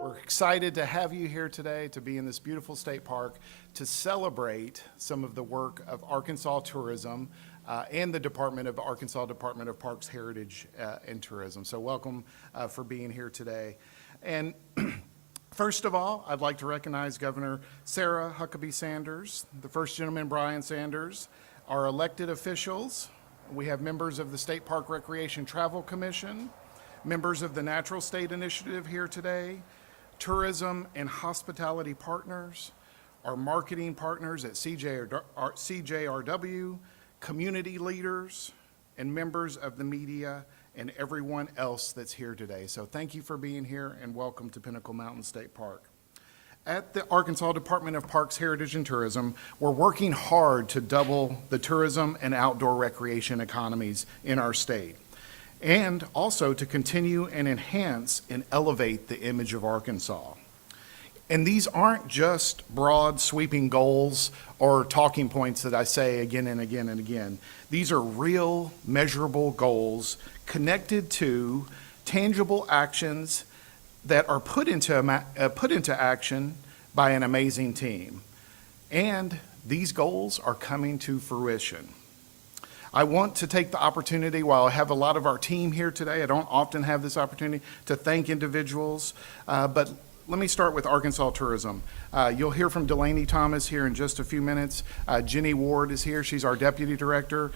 We're excited to have you here today to be in this beautiful state park to celebrate some of the work of Arkansas Tourism and the Arkansas Department of Parks, Heritage, and Tourism. So welcome for being here today. And first of all, I'd like to recognize Governor Sarah Huckabee Sanders, the First Gentleman Brian Sanders, our elected officials. We have members of the State Park Recreation Travel Commission, members of the Natural State Initiative here today, tourism and hospitality partners, our marketing partners at CJRW, community leaders, and members of the media, and everyone else that's here today. So thank you for being here and welcome to Pinnacle Mountain State Park. At the Arkansas Department of Parks, Heritage, and Tourism, we're working hard to double the tourism and outdoor recreation economies in our state, and also to continue and enhance and elevate the image of Arkansas. And these aren't just broad sweeping goals or talking points that I say again and again and again. These are real measurable goals connected to tangible actions that are put into action by an amazing team. And these goals are coming to fruition. I want to take the opportunity, while I have a lot of our team here today, I don't often have this opportunity to thank individuals, but let me start with Arkansas Tourism. You'll hear from Delaney Thomas here in just a few minutes. Jenny Ward is here, she's our Deputy Director.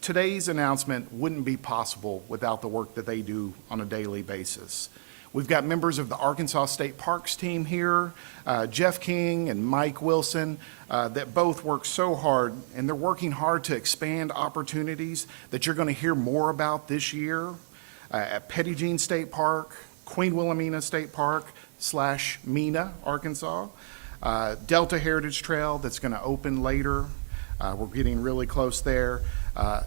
Today's announcement wouldn't be possible without the work that they do on a daily basis. We've got members of the Arkansas State Parks team here, Jeff King and Mike Wilson, that both work so hard, and they're working hard to expand opportunities that you're going to hear more about this year at Petit Jean State Park, Queen Wilhelmina State Park / Mena, Arkansas, Delta Heritage Trail that's going to open later. We're getting really close there.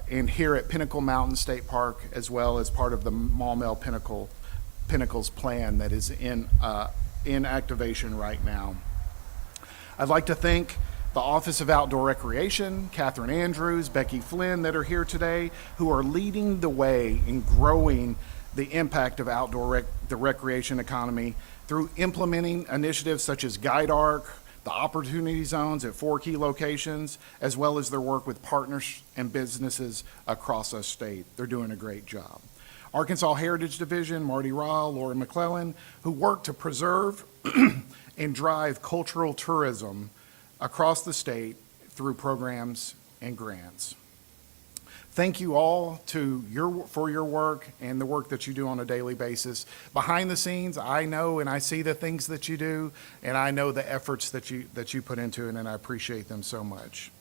And here at Pinnacle Mountain State Park, as well as part of the Maumelle Pinnacles plan that is in activation right now. I'd like to thank the Office of Outdoor Recreation, Catherine Andrews, Becky Flynn that are here today, who are leading the way in growing the impact of the recreation economy through implementing initiatives such as Guide Arc, the Opportunity Zones at 4 key locations, as well as their work with partners and businesses across our state. They're doing a great job. Arkansas Heritage Division, Marty Ryle, Lori McClellan, who work to preserve and drive cultural tourism across the state through programs and grants. Thank you all for your work and the work that you do on a daily basis. Behind the scenes, I know and I see the things that you do, and I know the efforts that you put into it, and I appreciate them so much.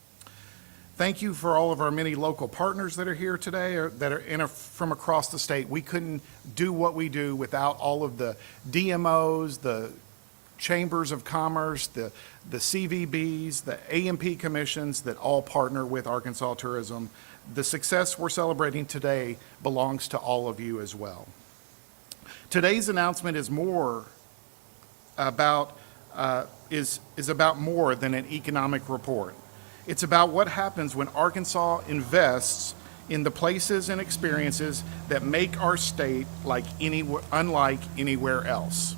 Thank you for all of our many local partners that are here today or that are from across the state. We couldn't do what we do without all of the DMOs, the chambers of commerce, the CVBs, the AMP commissions that all partner with Arkansas Tourism. The success we're celebrating today belongs to all of you as well. Today's announcement is about more than an economic report. It's about what happens when Arkansas invests in the places and experiences that make our state unlike anywhere else.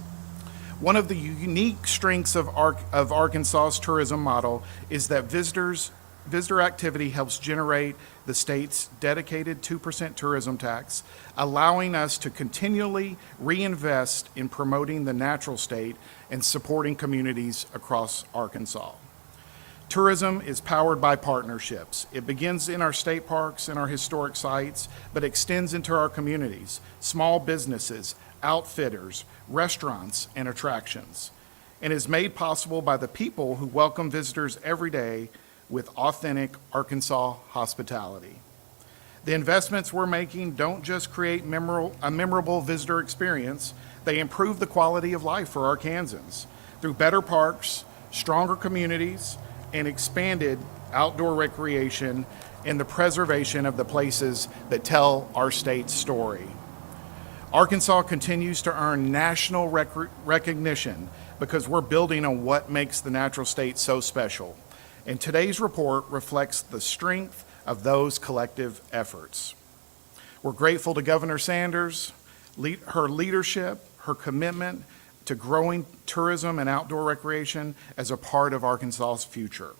One of the unique strengths of Arkansas's tourism model is that visitor activity helps generate the state's dedicated 2% tourism tax, allowing us to continually reinvest in promoting the natural state and supporting communities across Arkansas. Tourism is powered by partnerships. It begins in our state parks and our historic sites, but extends into our communities, small businesses, outfitters, restaurants, and attractions, and is made possible by the people who welcome visitors every day with authentic Arkansas hospitality. The investments we're making don't just create a memorable visitor experience, they improve the quality of life for Arkansans through better parks, stronger communities, and expanded outdoor recreation and the preservation of the places that tell our state's story. Arkansas continues to earn national recognition because we're building on what makes the natural state so special. And today's report reflects the strength of those collective efforts. We're grateful to Governor Sanders, her leadership, her commitment to growing tourism and outdoor recreation as a part of Arkansas's future.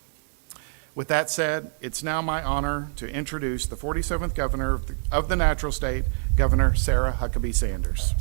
With that said, it's now my honor to introduce the 47th Governor of the Natural State, Governor Sarah Huckabee Sanders.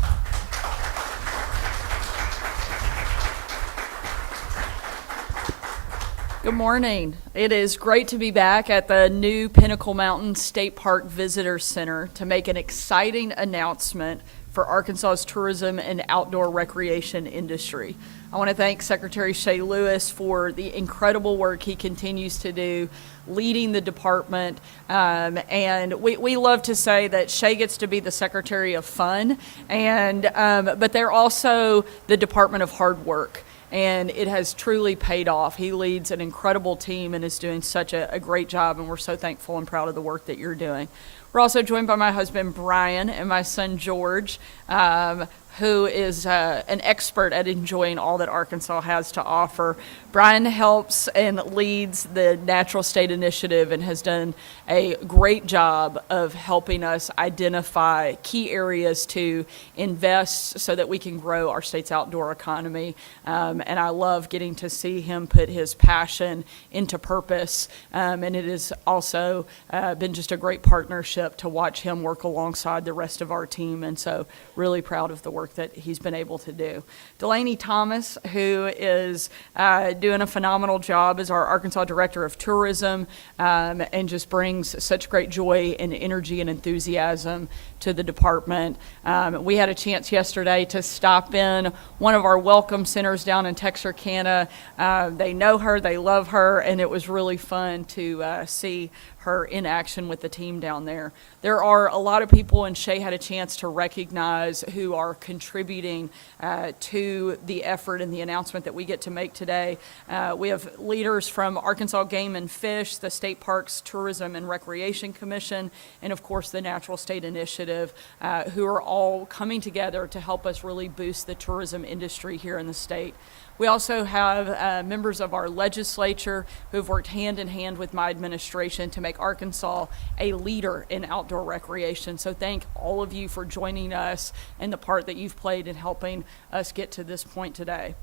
Good morning. It is great to be back at the new Pinnacle Mountain State Park Visitor Center to make an exciting announcement for Arkansas's tourism and outdoor recreation industry. I want to thank Secretary Shay Lewis for the incredible work he continues to do leading the department. And we love to say that Shay gets to be the Secretary of Fun, but they're also the Department of Hard Work. And it has truly paid off. He leads an incredible team and is doing such a great job, and we're so thankful and proud of the work that you're doing. We're also joined by my husband, Brian, and my son, George, who is an expert at enjoying all that Arkansas has to offer. Brian helps and leads the Natural State Initiative and has done a great job of helping us identify key areas to invest so that we can grow our state's outdoor economy. And I love getting to see him put his passion into purpose. And it has also been just a great partnership to watch him work alongside the rest of our team. And so really proud of the work that he's been able to do. Delaney Thomas, who is doing a phenomenal job as our Arkansas Director of Tourism, and just brings such great joy and energy and enthusiasm to the department. We had a chance yesterday to stop in one of our welcome centers down in Texarkana. They know her, they love her, and it was really fun to see her in action with the team down there. There are a lot of people, and Shay had a chance to recognize, who are contributing to the effort and the announcement that we get to make today. We have leaders from Arkansas Game and Fish, the State Parks Tourism and Recreation Commission, and of course the Natural State Initiative, who are all coming together to help us really boost the tourism industry here in the state. We also have members of our legislature who've worked hand in hand with my administration to make Arkansas a leader in outdoor recreation. So thank all of you for joining us and the part that you've played in helping us get to this point today.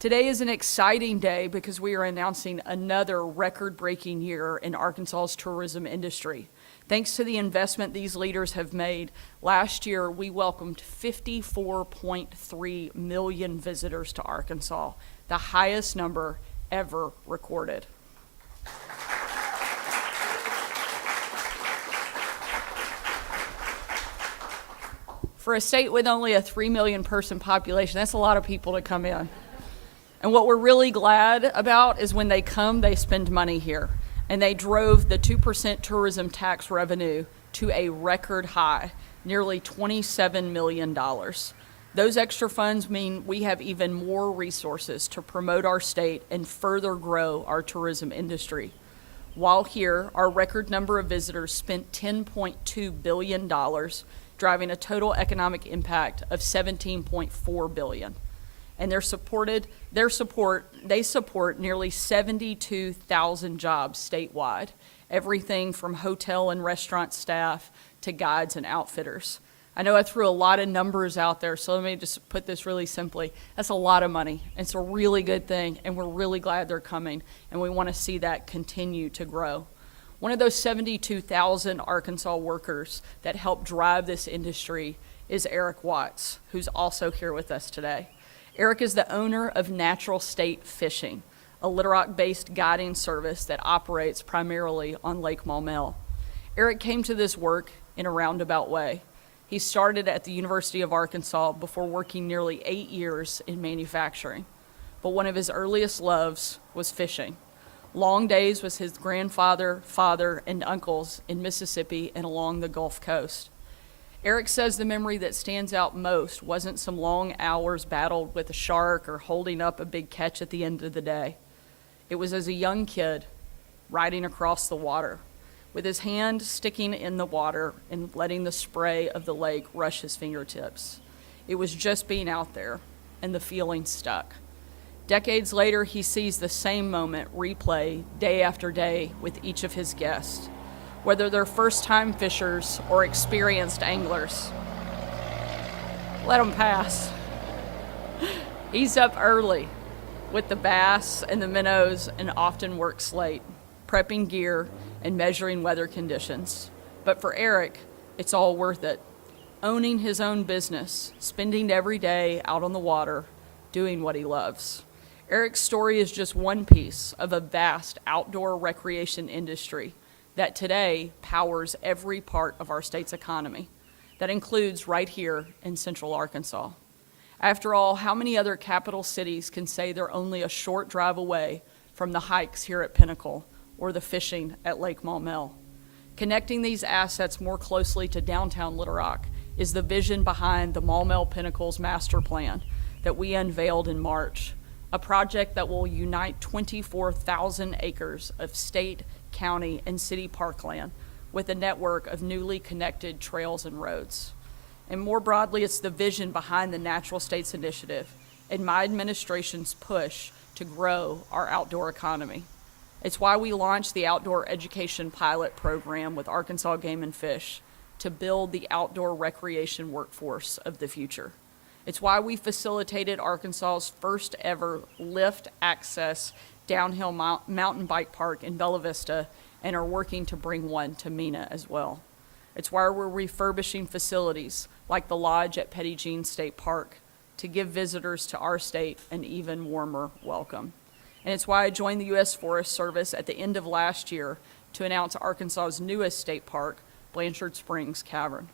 Today is an exciting day because we are announcing another record-breaking year in Arkansas's tourism industry. Thanks to the investment these leaders have made, last year we welcomed 54.3 million visitors to Arkansas, the highest number ever recorded. For a state with only a 3 million person population, that's a lot of people to come in. And what we're really glad about is when they come, they spend money here. And they drove the 2% tourism tax revenue to a record high, nearly $27 million. Those extra funds mean we have even more resources to promote our state and further grow our tourism industry. While here, our record number of visitors spent $10.2 billion, driving a total economic impact of $17.4 billion. And they support nearly 72,000 jobs statewide, everything from hotel and restaurant staff to guides and outfitters. I know I threw a lot of numbers out there, so let me just put this really simply. That's a lot of money. It's a really good thing, and we're really glad they're coming, and we want to see that continue to grow. One of those 72,000 Arkansas workers that helped drive this industry is Eric Watts, who's also here with us today. Eric is the owner of Natural State Fishing, a Little Rock-based guiding service that operates primarily on Lake Maumelle. Eric came to this work in a roundabout way. He started at the University of Arkansas before working nearly 8 years in manufacturing. But one of his earliest loves was fishing. Long days with his grandfather, father, and uncles in Mississippi and along the Gulf Coast. Eric says the memory that stands out most wasn't some long hours battled with a shark or holding up a big catch at the end of the day. It was as a young kid riding across the water, with his hand sticking in the water and letting the spray of the lake rush his fingertips. It was just being out there, and the feeling stuck. Decades later, he sees the same moment replay day after day with each of his guests, whether they're first-time fishers or experienced anglers. Let them pass. He's up early with the bass and the minnows and often works late, prepping gear and measuring weather conditions. But for Eric, it's all worth it. Owning his own business, spending every day out on the water, doing what he loves. Eric's story is just one piece of a vast outdoor recreation industry that today powers every part of our state's economy. That includes right here in Central Arkansas. After all, how many other capital cities can say they're only a short drive away from the hikes here at Pinnacle or the fishing at Lake Maumelle? Connecting these assets more closely to downtown Little Rock is the vision behind the Maumelle Pinnacles Master Plan that we unveiled in March, a project that will unite 24,000 acres of state, county, and city parkland with a network of newly connected trails and roads. And more broadly, it's the vision behind the Natural States Initiative and my administration's push to grow our outdoor economy. It's why we launched the Outdoor Education Pilot Program with Arkansas Game and Fish to build the outdoor recreation workforce of the future. It's why we facilitated Arkansas's first ever lift access downhill mountain bike park in Bella Vista and are working to bring one to Mena as well. It's why we're refurbishing facilities like the lodge at Petit Jean State Park to give visitors to our state an even warmer welcome. And it's why I joined the U.S. Forest Service at the end of last year to announce Arkansas's newest state park, Blanchard Springs Cavern.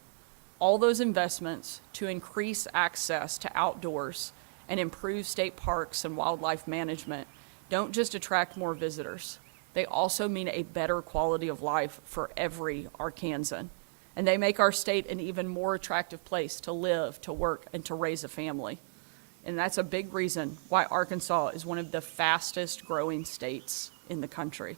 All those investments to increase access to outdoors and improve state parks and wildlife management don't just attract more visitors. They also mean a better quality of life for every Arkansan. And they make our state an even more attractive place to live, to work, and to raise a family. And that's a big reason why Arkansas is one of the fastest growing states in the country.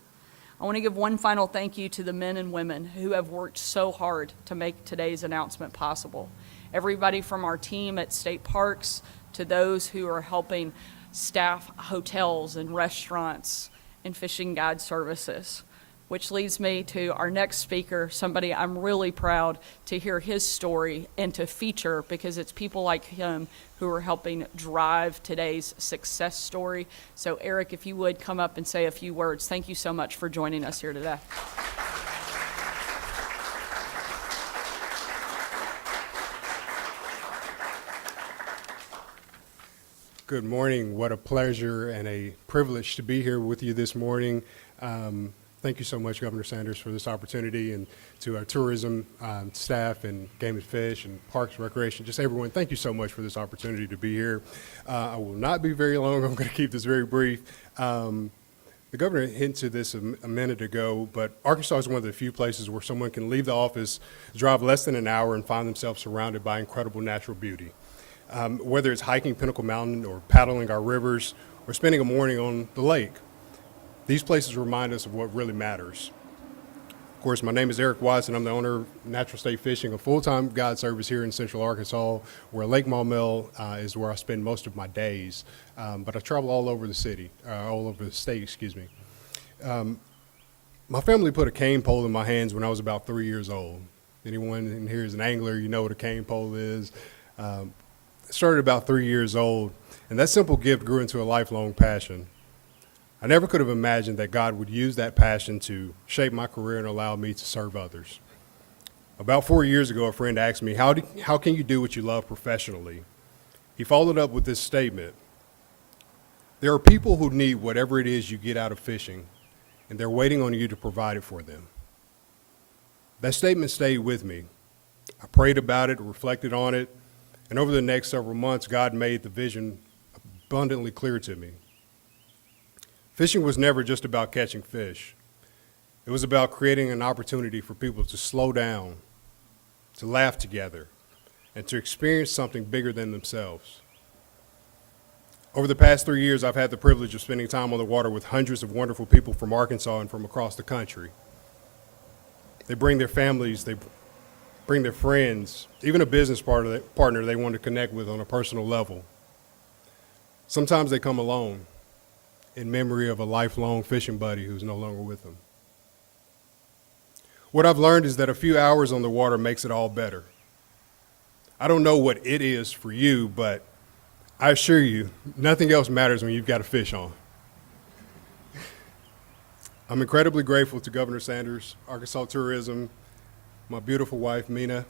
I want to give one final thank you to the men and women who have worked so hard to make today's announcement possible. Everybody from our team at state parks to those who are helping staff hotels and restaurants and fishing guide services. Which leads me to our next speaker, somebody I'm really proud to hear his story and to feature because it's people like him who are helping drive today's success story. So Eric, if you would come up and say a few words. Thank you so much for joining us here today. Good morning. What a pleasure and a privilege to be here with you this morning. Thank you so much, Governor Sanders, for this opportunity, and to our tourism staff and Game and Fish and Parks and Recreation, just everyone, thank you so much for this opportunity to be here. I will not be very long. I'm going to keep this very brief. The governor hinted to this a minute ago, but Arkansas is one of the few places where someone can leave the office, drive less than an hour, and find themselves surrounded by incredible natural beauty. Whether it's hiking Pinnacle Mountain or paddling our rivers or spending a morning on the lake, these places remind us of what really matters. Of course, my name is Eric Watson. I'm the owner of Natural State Fishing, a full-time guide service here in Central Arkansas, where Lake Maumelle is where I spend most of my days. But I travel all over the city, all over the state, excuse me. My family put a cane pole in my hands when I was about 3 years old. Anyone in here is an angler, you know what a cane pole is. Started about 3 years old, and that simple gift grew into a lifelong passion. I never could have imagined that God would use that passion to shape my career and allow me to serve others. About 4 years ago, a friend asked me, how can you do what you love professionally? He followed up with this statement: there are people who need whatever it is you get out of fishing, and they're waiting on you to provide it for them. That statement stayed with me. I prayed about it, reflected on it, and over the next several months, God made the vision abundantly clear to me. Fishing was never just about catching fish. It was about creating an opportunity for people to slow down, to laugh together, and to experience something bigger than themselves. Over the past 3 years, I've had the privilege of spending time on the water with hundreds of wonderful people from Arkansas and from across the country. They bring their families, they bring their friends, even a business partner they want to connect with on a personal level. Sometimes they come alone, in memory of a lifelong fishing buddy who's no longer with them. What I've learned is that a few hours on the water makes it all better. I don't know what it is for you, but I assure you, nothing else matters when you've got a fish on. I'm incredibly grateful to Governor Sanders, Arkansas Tourism, my beautiful wife, Mina,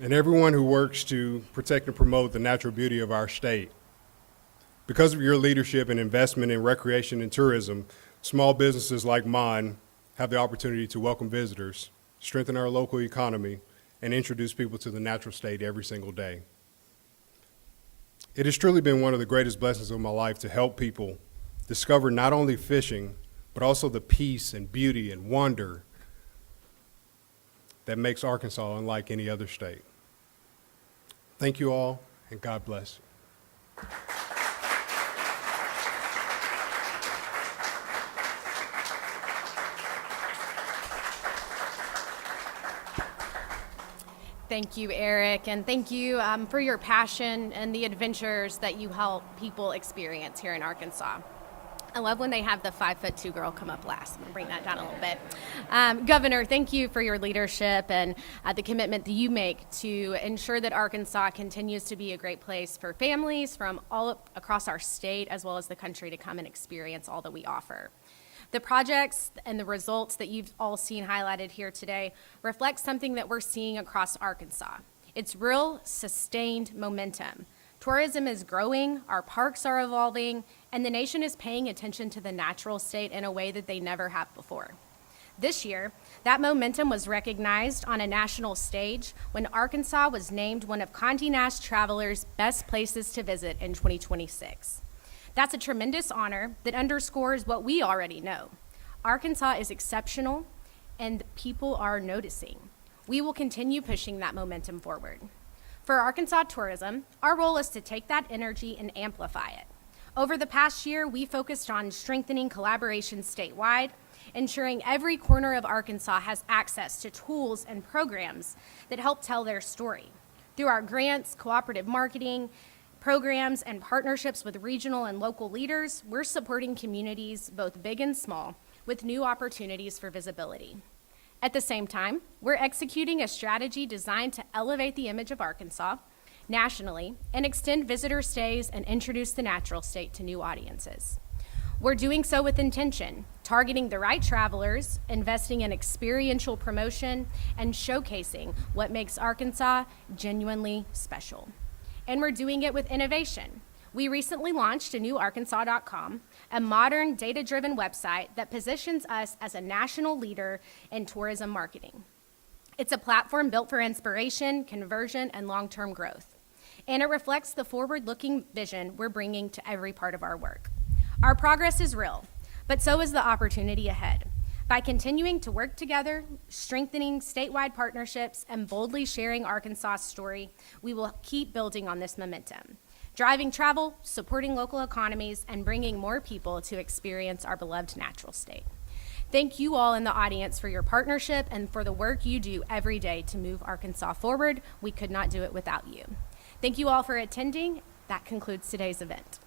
and everyone who works to protect and promote the natural beauty of our state. Because of your leadership and investment in recreation and tourism, small businesses like mine have the opportunity to welcome visitors, strengthen our local economy, and introduce people to the natural state every single day. It has truly been one of the greatest blessings of my life to help people discover not only fishing, but also the peace and beauty and wonder that makes Arkansas unlike any other state. Thank you all, and God bless. Thank you, Eric, and thank you for your passion and the adventures that you help people experience here in Arkansas. I love when they have the 5'2" girl come up last. I'm gonna bring that down a little bit. Governor, thank you for your leadership and the commitment that you make to ensure that Arkansas continues to be a great place for families from all across our state as well as the country to come and experience all that we offer. The projects and the results that you've all seen highlighted here today reflect something that we're seeing across Arkansas. It's real, sustained momentum. Tourism is growing, our parks are evolving, and the nation is paying attention to the natural state in a way that they never have before. This year, that momentum was recognized on a national stage when Arkansas was named one of Condé Nast Traveler's best places to visit in 2026. That's a tremendous honor that underscores what we already know. Arkansas is exceptional, and people are noticing. We will continue pushing that momentum forward. For Arkansas tourism, our role is to take that energy and amplify it. Over the past year, we focused on strengthening collaboration statewide, ensuring every corner of Arkansas has access to tools and programs that help tell their story. Through our grants, cooperative marketing, programs, and partnerships with regional and local leaders, we're supporting communities, both big and small, with new opportunities for visibility. At the same time, we're executing a strategy designed to elevate the image of Arkansas nationally and extend visitor stays and introduce the natural state to new audiences. We're doing so with intention, targeting the right travelers, investing in experiential promotion, and showcasing what makes Arkansas genuinely special. And we're doing it with innovation, We recently launched a new Arkansas.com, a modern data-driven website that positions us as a national leader in tourism marketing. It's a platform built for inspiration, conversion, and long-term growth. And it reflects the forward-looking vision we're bringing to every part of our work. Our progress is real, but so is the opportunity ahead. By continuing to work together, strengthening statewide partnerships, and boldly sharing Arkansas' story, we will keep building on this momentum, driving travel, supporting local economies, and bringing more people to experience our beloved natural state. Thank you all in the audience for your partnership and for the work you do every day to move Arkansas forward. We could not do it without you. Thank you all for attending. That concludes today's event.